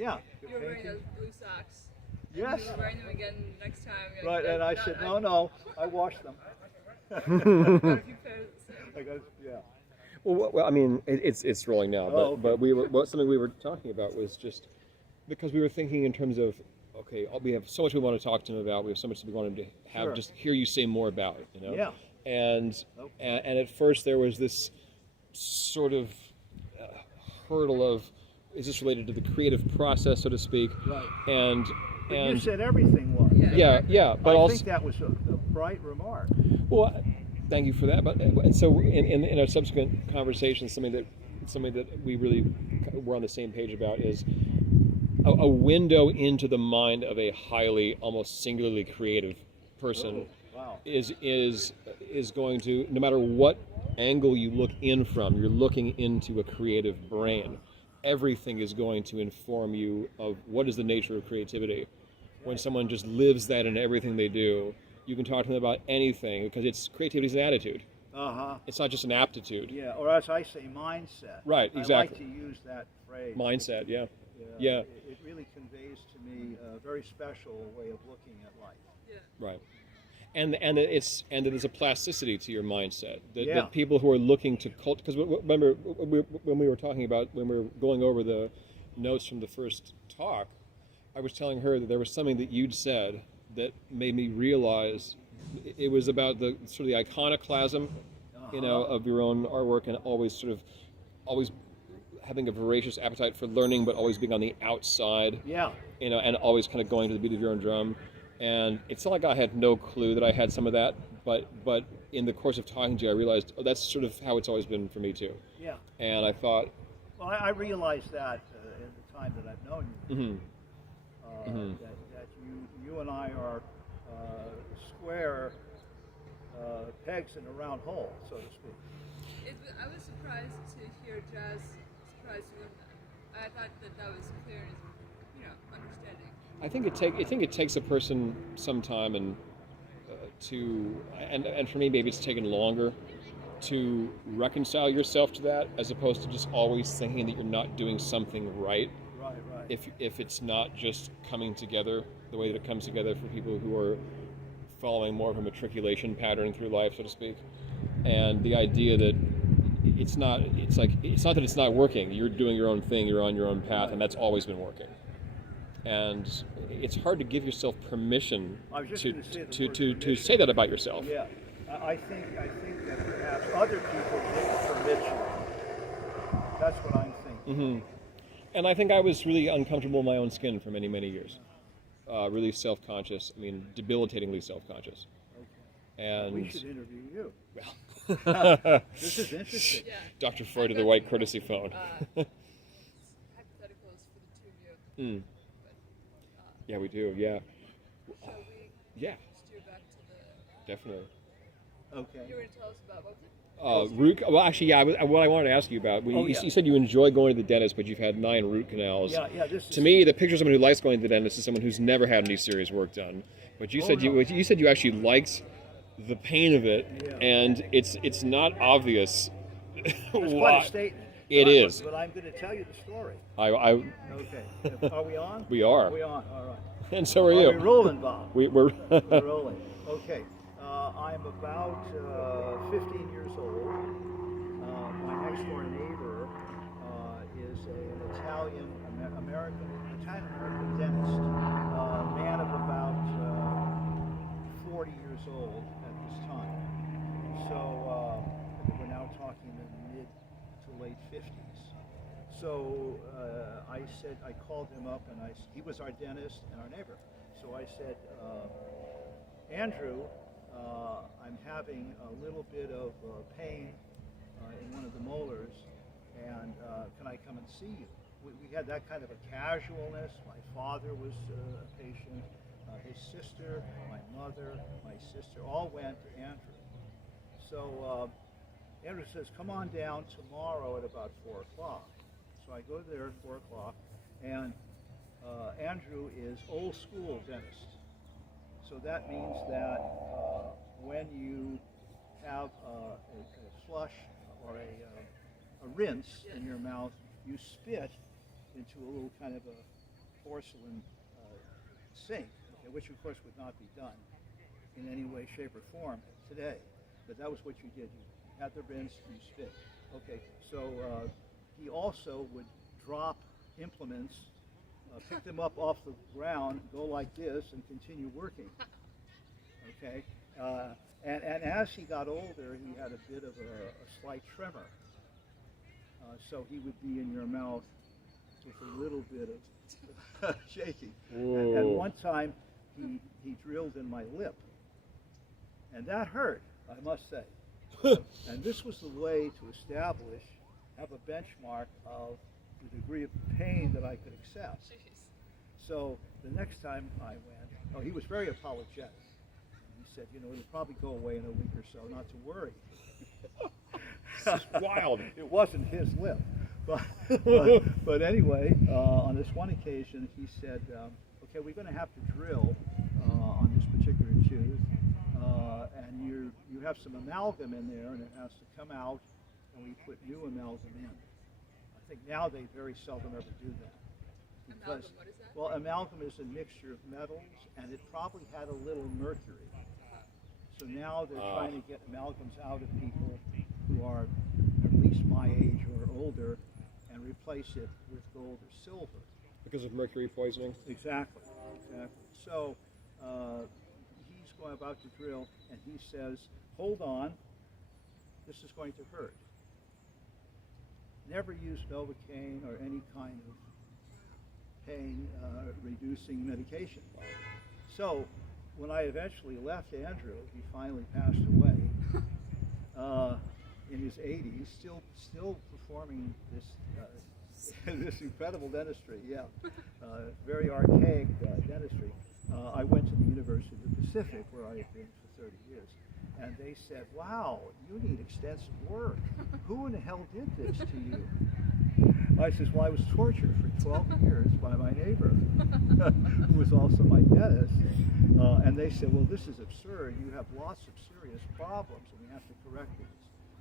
Yeah. You were wearing those blue socks. Yes. You were wearing them again next time. Right, and I said, no, I washed them. Got a few pairs. I got, yeah. Well, I mean, it's rolling now, but Oh, okay. something we were talking about was just because we were thinking in terms of, okay, we have so much we want to talk to him about. We have so much we wanted to have Sure. just hear you say more about it, you know. Yeah. And Okay. and at first there was this sort of hurdle of, is this related to the creative process, so to speak? Right. And But you said everything was. yeah, but I also think that was a bright remark. well, thank you for that. But and so in our subsequent conversations, something that we really were on the same page about is a window into the mind of a highly, almost singularly creative person. Oh, wow. is going to, no matter what angle you look in from, you're looking into a creative brain. Everything is going to inform you of what is the nature of creativity. When someone just lives that in everything they do, you can talk to them about anything because creativity is an attitude. Uh-huh. It's not just an aptitude. Yeah, or as I say, mindset. Right, exactly. I like to use that phrase. Mindset, yeah. Yeah. It really conveys to me a very special way of looking at life. Yeah. Right. And that there's a plasticity to your mindset. Yeah. That people who are looking to because remember when we were talking about, when we were going over the notes from the first talk, I was telling her that there was something that you'd said that made me realize it was about the sort of the iconoclasm, of your own artwork, and always having a voracious appetite for learning, but always being on the outside. Yeah. And always kind of going to the beat of your own drum. And it's not like I had no clue that I had some of that, but in the course of talking to you, I realized, that's sort of how it's always been for me too. Yeah. And I thought, well, I realized that in the time that I've known you, that you and I are square pegs in a round hole, so to speak. I was surprised to hear Jas surprised you with that. I thought that was clear in his, understanding. I think it takes a person some time and for me maybe it's taken longer to reconcile yourself to that, as opposed to just always thinking that you're not doing something right. Right. If it's not just coming together the way that it comes together for people who are following more of a matriculation pattern through life, so to speak, and the idea that it's not that it's not working. You're doing your own thing. You're on your own path, and that's always been working. And it's hard to give yourself permission to say that about yourself. Yeah, I think that perhaps other people didn't permit you. That's what I'm thinking. Mm-hmm. And I think I was really uncomfortable in my own skin for many, many years. Really self-conscious. I mean, debilitatingly self-conscious. Okay. And we should interview you. Well, this is interesting. Yeah. Dr. Freud of the white courtesy phone. Hypotheticals for the two of you. Mm. Yeah, we do. Yeah. Shall we Yeah. steer back to the... Definitely. Okay. You were going to tell us about, what was it? Root. Well, actually, yeah. What I wanted to ask you about. You said you enjoy going to the dentist, but you've had 9 root canals. Yeah. To me, the picture of someone who likes going to the dentist is someone who's never had any serious work done. But you said you said you actually liked the pain of it, and it's not obvious. That's quite a statement. It is. But I'm going to tell you the story. Okay. Are we on? We are. We on. All right. And so are you. Are we rolling, Bob? We're We're rolling. Okay. I'm about 15 years old. My next door neighbor is an Italian-American dentist, man of about 40 years old at this time. So we're now talking in the mid to late 50s. So I called him up, and he was our dentist and our neighbor. So I said, Andrew, I'm having a little bit of pain in one of the molars, and can I come and see you? We had that kind of a casualness. My father was a patient, his sister, my mother, my sister, all went to Andrew. So Andrew says, come on down tomorrow at about 4 o'clock. So I go there at 4 o'clock, and Andrew is old school dentist. So that means that when you have a flush or a rinse in your mouth, you spit into a little kind of a porcelain sink, okay, which of course would not be done in any way, shape, or form today. But that was what you did. You had the rinse, you spit. Okay, so he also would drop implements, pick them up off the ground, go like this, and continue working. Okay, and as he got older, he had a bit of a slight tremor. So he would be in your mouth with a little bit of shaking. And one time, he drilled in my lip, and that hurt, I must say. And this was the way to establish, have a benchmark of the degree of pain that I could accept. So the next time I went, he was very apologetic. He said, it'll probably go away in a week or so, not to worry. This is wild. It wasn't his lip. But anyway, on this one occasion, he said, okay, we're going to have to drill on this particular tooth, and you have some amalgam in there, and it has to come out, and we put new amalgam in. I think now they very seldom ever do that. Because, amalgam, what is that? well, amalgam is a mixture of metals, and it probably had a little mercury. So now they're trying to get amalgams out of people who are at least my age or older, and replace it with gold or silver. Because of mercury poisoning? Exactly. So he's going about to drill, and he says, hold on, this is going to hurt. Never use Novocaine or any kind of pain-reducing medication. So when I eventually left Andrew, he finally passed away in his 80s, still performing this this incredible dentistry. Yeah, very archaic dentistry. I went to the University of the Pacific, where I had been for 30 years, and they said, "Wow, you need extensive work. Who in the hell did this to you?" I says, "Well, I was tortured for 12 years by my neighbor, who was also my dentist." And they said, "Well, this is absurd. You have lots of serious problems, and we have to correct these."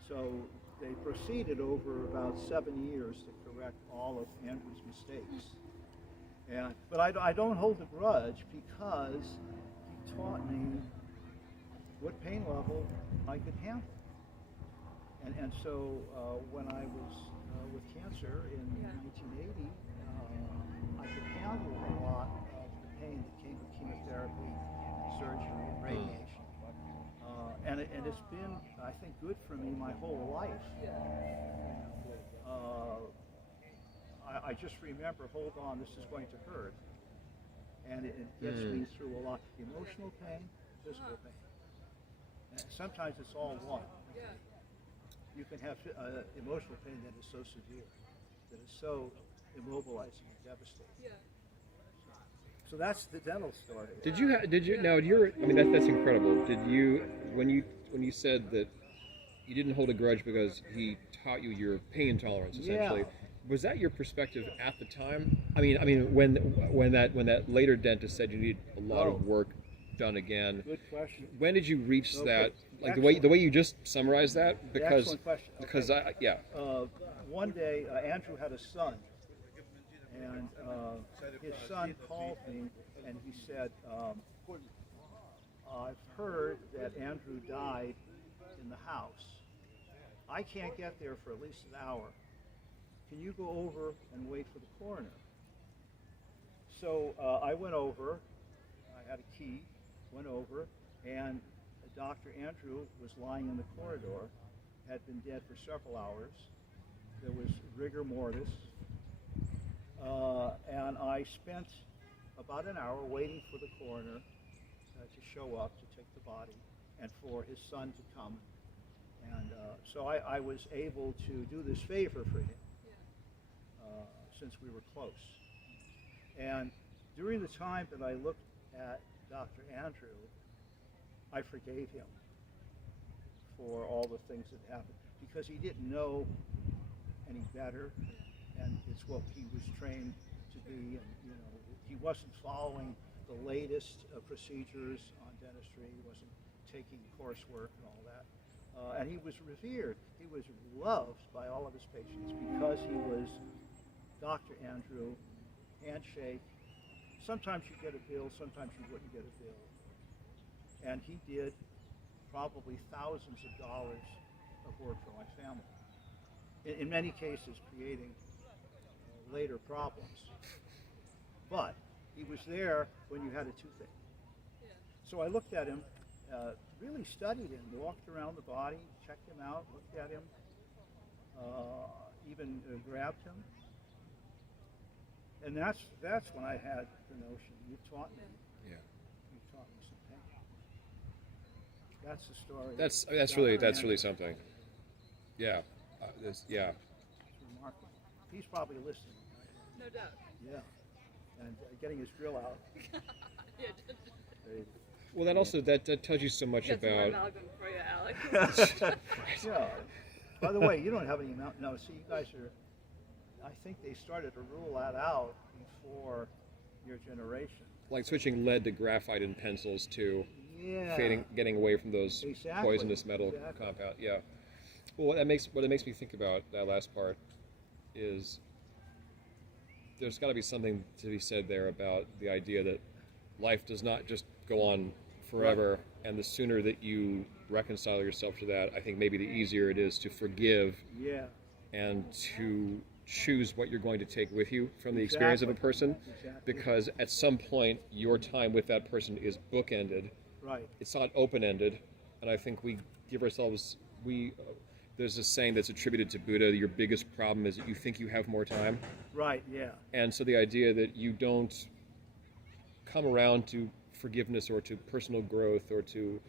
So they proceeded over about 7 years to correct all of Andrew's mistakes. But I don't hold a grudge, because he taught me what pain level I could handle. And so when I was with cancer in 1980, I could handle a lot of the pain that came with chemotherapy, surgery, and radiation. And it's been, I think, good for me my whole life. I just remember, hold on, this is going to hurt. And it gets me through a lot. Emotional pain, physical pain. And sometimes it's all one. You can have emotional pain that is so severe, that is so immobilizing and devastating. So that's the dental story. That's incredible. Did you, when you said that you didn't hold a grudge because he taught you your pain tolerance, essentially, was that your perspective at the time? I mean, when that later dentist said you need a lot of work done again. Good question. When did you reach that? Like Excellent. the way you just summarized that? Because Excellent question. Because one day Andrew had a son, and his son called me and he said, "I've heard that Andrew died in the house. I can't get there for at least an hour. Can you go over and wait for the coroner?" So I went over. I had a key. Went over, and Dr. Andrew was lying in the corridor. Had been dead for several hours. There was rigor mortis, and I spent about an hour waiting for the coroner to show up to take the body, and for his son to come. And so I was able to do this favor for him, since we were close. And during the time that I looked at Dr. Andrew, I forgave him for all the things that happened, because he didn't know any better, and it's what he was trained to be, and he wasn't following the latest procedures on dentistry. He wasn't taking coursework and all that, and he was revered. He was loved by all of his patients because he was Dr. Andrew, handshake, sometimes you get a bill, sometimes you wouldn't get a bill. And he did probably thousands of dollars of work for my family. In many cases, creating later problems. But he was there when you had a toothache. Yeah. So I looked at him, really studied him, walked around the body, checked him out, looked at him, even grabbed him. And that's when I had the notion. You taught me. Yeah. You taught me some pain. That's the story. That's really something. Yeah. Yeah. It's remarkable. He's probably listening. No doubt. Yeah. And getting his drill out. Yeah. There you Well, that tells you so much Got some more about. amalgam for you, Alex. go. Yeah. By the way, you don't have any mountain. No, see, you guys are. I think they started to rule that out before your generation. Like switching lead to graphite in pencils to Yeah. getting away from those Exactly. poisonous metal Exactly. compound. Yeah. Well, what it makes me think about that last part is there's got to be something to be said there about the idea that life does not just go on forever, Right. and the sooner that you reconcile yourself to that, I think maybe the easier it is to forgive Yeah. and to choose what you're going to take with you from the experience of a person, Exactly. because at some point your time with that person is bookended. Right. It's not open-ended, and I think we give ourselves there's a saying that's attributed to Buddha: your biggest problem is that you think you have more time. Right. Yeah. And so the idea that you don't come around to forgiveness or to personal growth or to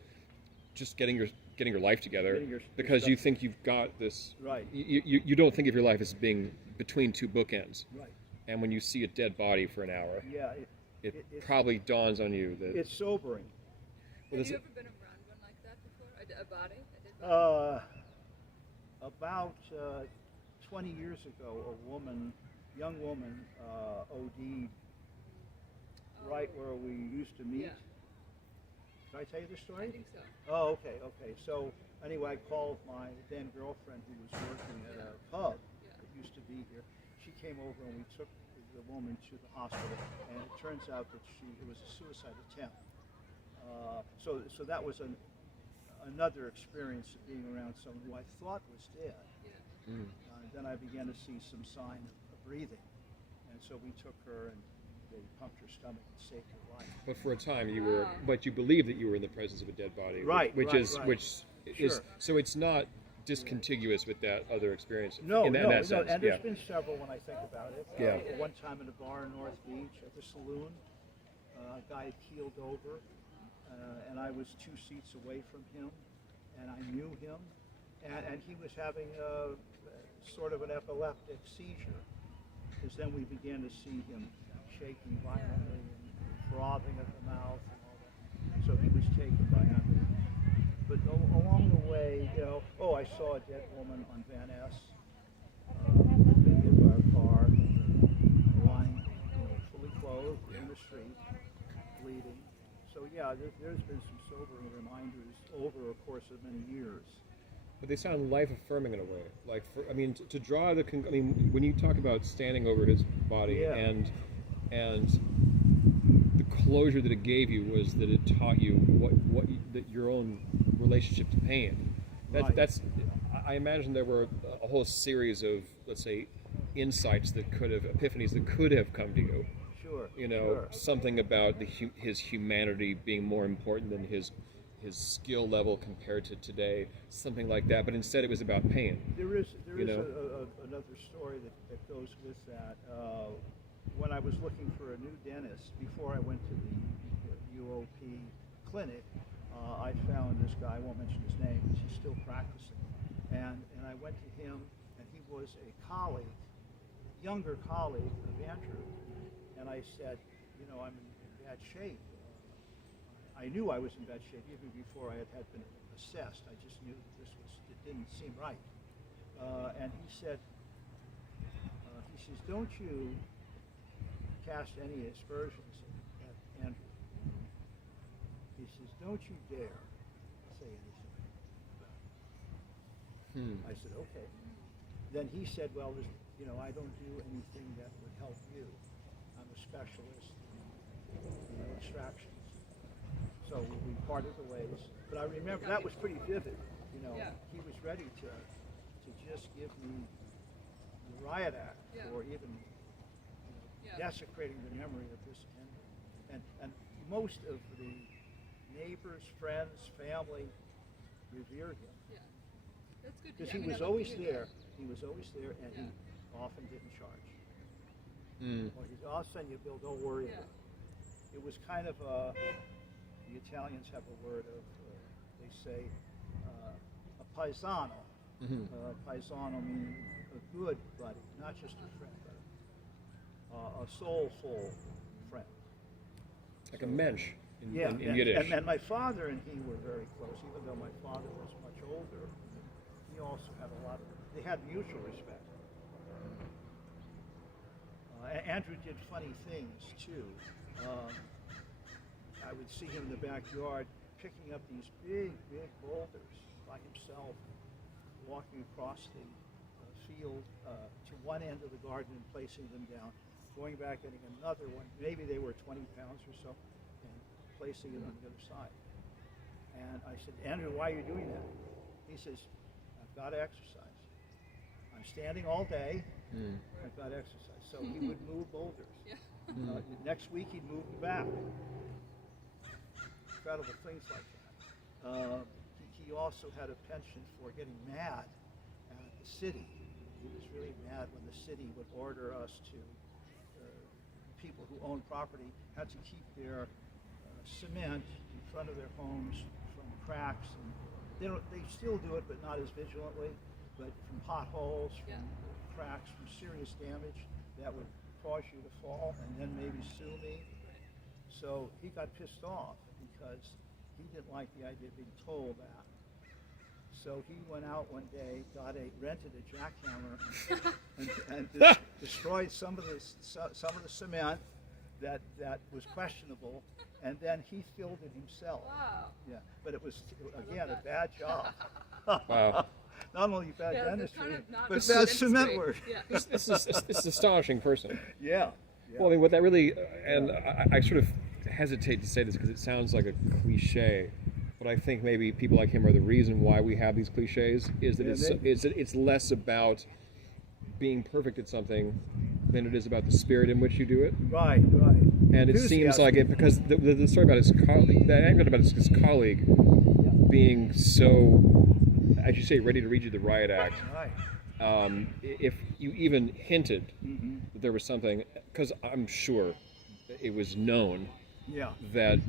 just getting your life together Getting your because stuff- you think you've got this. Right. You don't think of your life as being between two bookends. Right. And when you see a dead body for an hour, Yeah. it it- probably dawns on you that It's sobering. well, Have this- you ever been around one like that before? A body? A dead body? About 20 years ago, young woman, OD'd right where we used to meet. Yeah. Should I tell you the story? I think so. Oh, okay. So anyway, I called my then girlfriend who was working at a pub that used to be here. She came over and we took the woman to the hospital, and it turns out that it was a suicide attempt. So that was another experience of being around someone who I thought was dead. Yeah. Then I began to see some sign of breathing, and so we took her and they pumped her stomach and saved her life. but for a time but you believe that you were in the presence of a dead body, Right, Which right, is right. which is Sure. so it's not discontiguous with that other experience. No, in that sense, and yeah. there's been several when I think about it. Yeah. One time in a bar in North Beach at the saloon, a guy had keeled over, and I was 2 seats away from him, and I knew him, and he was having sort of an epileptic seizure, because then we began to see him shaking violently and frothing at the mouth and all that. So he was taken by ambulance. But along the way, I saw a dead woman on Van Ness, hit by a car, lying, fully clothed in the street, bleeding. So yeah, there's been some sobering reminders over a course of many years. But they sound life-affirming in a way. Like, to draw the. When you talk about standing over his body Yeah. and the closure that it gave you was that it taught you that your own relationship to pain. Right. I imagine there were a whole series of, let's say, epiphanies that could have come to you. Sure. Sure. Something about his humanity being more important than his skill level compared to today, something like that. But instead, it was about pain. There is know? another story that goes with that. When I was looking for a new dentist before I went to the UOP clinic, I found this guy. I won't mention his name, because he's still practicing. And I went to him, and he was a colleague, younger colleague of Andrew. And I said, I'm in bad shape. I knew I was in bad shape even before I had been assessed. I just knew that it didn't seem right. And he says, don't you cast any aspersions at Andrew. He says, don't you dare say anything about it. I said, okay. Then he said, well, I don't do anything that would help you. I'm a specialist. extractions. So we parted the ways. But I remember that was pretty vivid. You know, Yeah. he was ready to just give me the riot act, Yeah. or even Yeah. desecrating the memory of this ending. And most of the neighbors, friends, family revered him Yeah. That's good. because I he mean, was I love to always hear there. that. He was always there, and Yeah. he often didn't charge. Mm. Or I'll send you a bill. Don't worry Yeah. about it. It was kind of the Italians have a word of they say a paesano. Mhm. Paesano meaning a good buddy, not just a friend, but a soulful friend. Like a mensch in And, Yiddish. and my father and he were very close, even though my father was much older. He also had a lot of, they had mutual respect. Andrew did funny things too. I would see him in the backyard picking up these big boulders by himself, walking across the field to one end of the garden and placing them down, going back, getting another one, maybe they were 20 pounds or so, and placing it on the other side. And I said, Andrew, why are you doing that? He says, I've got to exercise. I'm standing all day, I've got to exercise. So he would move boulders. Yeah. Next week he'd move them back. Incredible things like that. He also had a penchant for getting mad at the city. He was really mad when the city would order us to, people who own property had to keep their cement in front of their homes from cracks. And they still do it, but not as vigilantly. But from potholes, from cracks, from serious damage that would cause you to fall and then maybe sue me. So he got pissed off because he didn't like the idea of being told that. So he went out one day, rented a jackhammer, and destroyed some of the cement that was questionable, and then he filled it himself. Wow. Yeah, but it was again a bad job. Wow. Not only bad Yeah, dentistry, kind of not but good bad dentistry. cement work. Yeah. This is an astonishing person. Yeah. Well, I mean, what that really, and I sort of hesitate to say this because it sounds like a cliche, but I think maybe people like him are the reason why we have these cliches. Is that it's less about being perfect at something than it is about the spirit in which you do it. Right. And it seems like it because the story about his colleague, the anecdote about his colleague being so, as you say, ready to read you the riot act. Right. If you even hinted that there was something, because I'm sure it was known that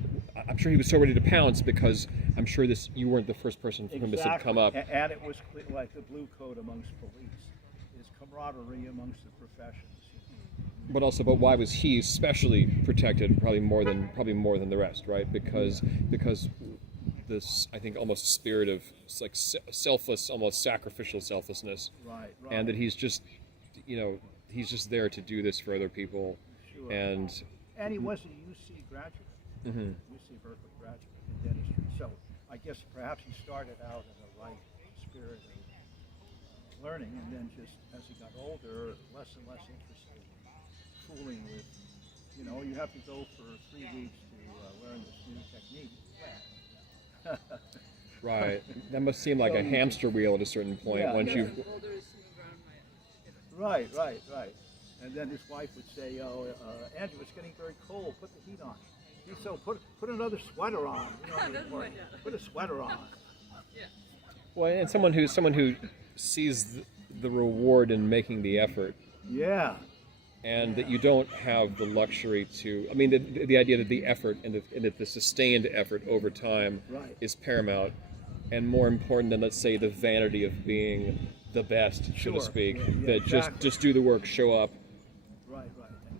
I'm sure he was so ready to pounce because I'm sure you weren't the first person for whom this had come up. And it was like the blue coat amongst police, is camaraderie amongst the professions. But why was he especially protected? Probably more than the rest, right? Because this, I think, almost spirit of like selfless, almost sacrificial selflessness, Right. and that he's just there to do this for other people, Sure. and he was a UC graduate, UC Berkeley graduate in dentistry. So I guess perhaps he started out in the right spirit of learning, and then just as he got older, less and less interested in fooling with, you have to go for 3 weeks to learn this new technique. right. That must seem like a hamster wheel at a certain point. Yeah, once yeah. you've Right. And then his wife would say, Andrew, it's getting very cold. Put the heat on. So put another sweater on. Put a sweater on. Yeah. well, and someone who sees the reward in making the effort. Yeah. And that you don't have the luxury to. I mean, the idea that the effort and that the sustained effort over time is paramount, and more important than, let's say, the vanity of being the best, so to speak. That exactly. just do the work, show up, Right.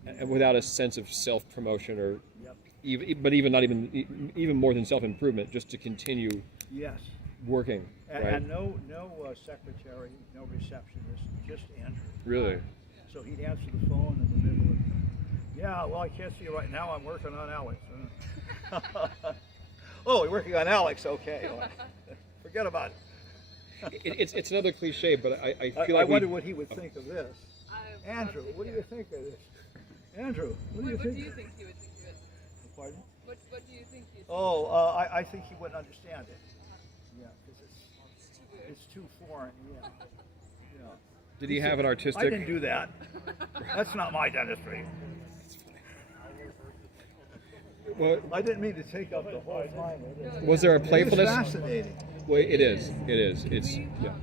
and without a sense of self-promotion or, even more than self-improvement, just to continue Yes. working. And, right? and no secretary, no receptionist, just Andrew. Really. So he'd answer the phone in the middle of, I can't see you right now. I'm working on Alex. Oh, you're working on Alex. Okay. Forget about it. It's another cliche, but I feel I like wonder what he would think of this. I Andrew, what do you think of this? Andrew, what do you What think? do you think he would think of it? Pardon? What do you think you Oh, I think he wouldn't understand it. Yeah, because It's too weird. it's too foreign. Yeah. Yeah. Did he have an artistic? I didn't do that. That's not my dentistry. Well, I didn't mean to take up the whole time. was there a It's playfulness? fascinating. Well, it is. It is. It's yeah.